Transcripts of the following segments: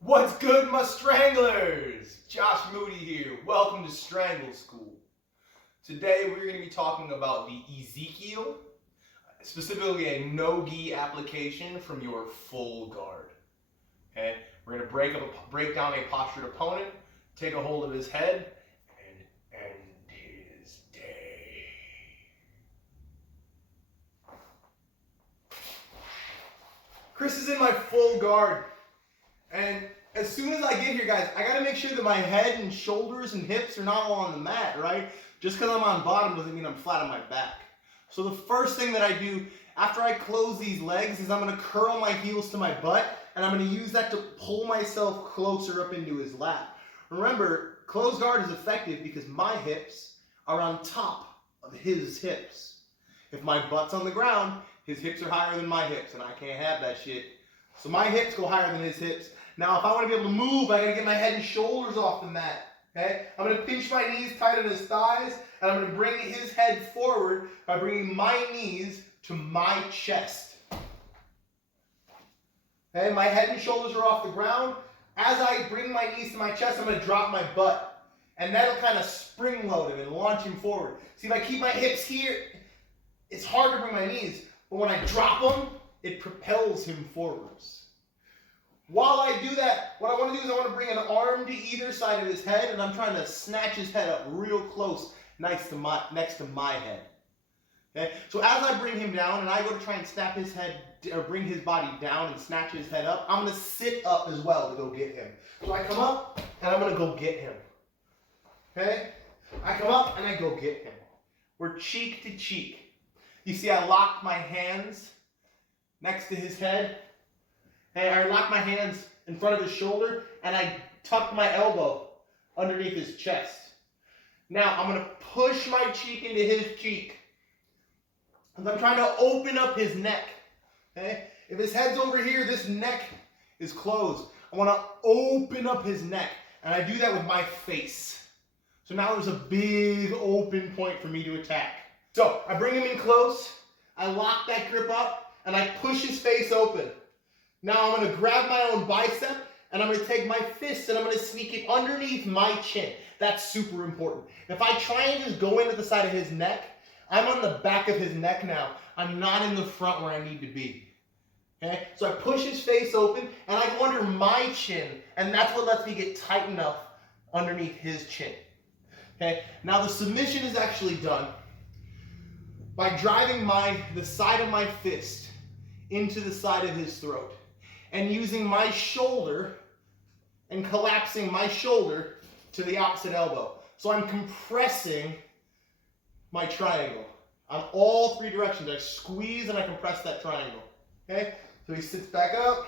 What's good, my stranglers? Josh Moody here. Welcome to Strangle School. Today we're going to be talking about the Ezekiel, specifically a no-gi application from your full guard. Okay, we're going to break down a postured opponent, take a hold of his head, and end his day. Chris is in my full guard. And as soon as I get here, guys, I gotta make sure that my head and shoulders and hips are not all on the mat, right? Just because I'm on bottom doesn't mean I'm flat on my back. So the first thing that I do after I close these legs is I'm gonna curl my heels to my butt, and I'm gonna use that to pull myself closer up into his lap. Remember, closed guard is effective because my hips are on top of his hips. If my butt's on the ground, his hips are higher than my hips, and I can't have that shit. So my hips go higher than his hips. Now, if I want to be able to move, I got to get my head and shoulders off the mat. Okay? I'm going to pinch my knees tight on his thighs, and I'm going to bring his head forward by bringing my knees to my chest. Okay? My head and shoulders are off the ground. As I bring my knees to my chest, I'm going to drop my butt. And that'll kind of spring load him and launch him forward. See, if I keep my hips here, it's hard to bring my knees. But when I drop them, it propels him forwards. While I do that, what I want to do is I want to bring an arm to either side of his head, and I'm trying to snatch his head up real close next to my head. Okay? So as I bring him down and I go to try and snap his head, or bring his body down and snatch his head up, I'm going to sit up as well to go get him. So I come up and I'm going to go get him. Okay? I come up and I go get him. We're cheek to cheek. You see I locked my hands next to his head. Okay, I lock my hands in front of his shoulder, and I tuck my elbow underneath his chest. Now, I'm going to push my cheek into his cheek. And I'm trying to open up his neck. Okay? If his head's over here, this neck is closed. I want to open up his neck, and I do that with my face. So now there's a big open point for me to attack. So I bring him in close, I lock that grip up, and I push his face open. Now I'm going to grab my own bicep, and I'm going to take my fist and I'm going to sneak it underneath my chin. That's super important. If I try and just go into the side of his neck, I'm on the back of his neck now. I'm not in the front where I need to be. Okay? So I push his face open, and I go under my chin, and that's what lets me get tight enough underneath his chin. Okay? Now the submission is actually done by driving the side of my fist into the side of his throat and using my shoulder and collapsing my shoulder to the opposite elbow. So I'm compressing my triangle on all three directions. I squeeze and I compress that triangle. Okay? So he sits back up.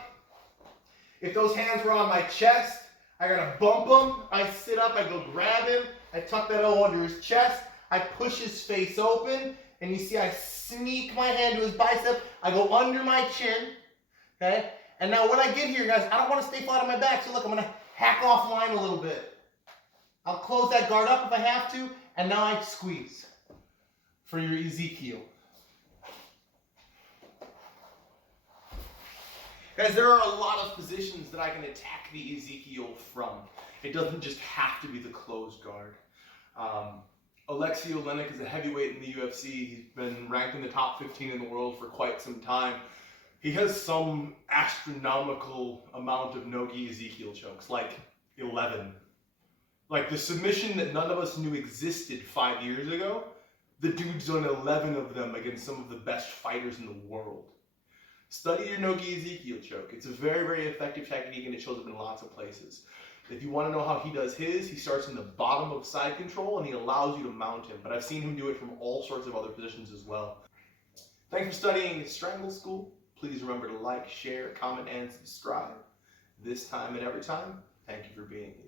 If those hands were on my chest, I gotta bump them. I sit up, I go grab him. I tuck that elbow under his chest. I push his face open. And you see I sneak my hand to his bicep. I go under my chin. Okay? And now when I get here, guys, I don't want to stay flat on my back. So look, I'm going to hack off line a little bit. I'll close that guard up if I have to. And now I squeeze for your Ezekiel. Guys, there are a lot of positions that I can attack the Ezekiel from. It doesn't just have to be the closed guard. Alexei Olenek is a heavyweight in the UFC. He's been ranked in the top 15 in the world for quite some time. He has some astronomical amount of NoGi Ezekiel chokes, like 11. Like the submission that none of us knew existed 5 years ago, the dude's done 11 of them against some of the best fighters in the world. Study your NoGi Ezekiel choke. It's a very, very effective technique, and it shows up in lots of places. If you want to know how he does his, he starts in the bottom of side control and he allows you to mount him. But I've seen him do it from all sorts of other positions as well. Thanks for studying Strangle School. Please remember to like, share, comment, and subscribe. This time and every time, thank you for being here.